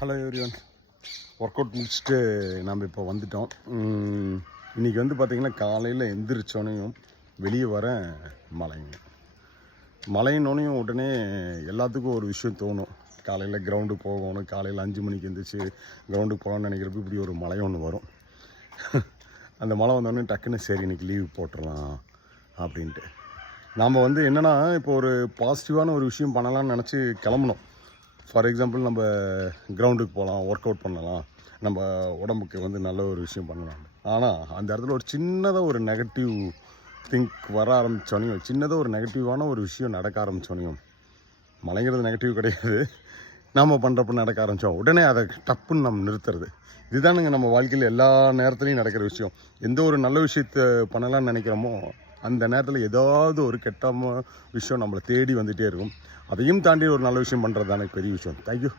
Hello everyone, work out முடிச்சுட்டு நம்ம இப்போ வந்துட்டோம். இன்றைக்கி வந்து பார்த்திங்கன்னா காலையில் எந்திரிச்சோனையும் வெளியே வர மழையினோனையும் உடனே எல்லாத்துக்கும் ஒரு விஷயம் தோணும். காலையில் கிரவுண்டுக்கு போகணும், காலையில் 5 மணிக்கு எழுந்திரிச்சு கிரவுண்டுக்கு போகலான்னு நினைக்கிறப்ப இப்படி ஒரு மழை ஒன்று வரும். அந்த மழை வந்தோடனே டக்குன்னு சரி இன்றைக்கி லீவ் போட்டுடலாம் அப்படின்ட்டு நாம் வந்து என்னென்னா இப்போ ஒரு பாசிட்டிவான ஒரு விஷயம் பண்ணலான்னு நினச்சி கிளம்பணும். ஃபார் எக்ஸாம்பிள் நம்ம கிரவுண்டுக்கு போகலாம், ஒர்க் அவுட் பண்ணலாம், நம்ம உடம்புக்கு வந்து நல்ல ஒரு விஷயம் பண்ணலாம். ஆனால் அந்த இடத்துல ஒரு சின்னதாக ஒரு நெகட்டிவ் திங்க் வர ஆரம்பித்தோனையும், சின்னதாக ஒரு நெகட்டிவான ஒரு விஷயம் நடக்க ஆரம்பித்தோனையும், மழைங்கிறது நெகட்டிவ் கிடையாது, நாம் பண்ணுறப்ப நடக்க ஆரம்பித்தோம் உடனே அதை டப்புன்னு நம்ம நிறுத்துறது. இதுதானுங்க நம்ம வாழ்க்கையில் எல்லா நேரத்துலையும் நடக்கிற விஷயம். எந்த ஒரு நல்ல விஷயத்தை பண்ணலான்னு நினைக்கிறோமோ அந்த நேரத்தில் ஏதாவது ஒரு கெட்ட விஷயம் நம்மளை தேடி வந்துகிட்டே இருக்கும். அதையும் தாண்டி ஒரு நல்ல விஷயம் பண்ணுறது தானே பெரிய விஷயம். தேங்க்யூ.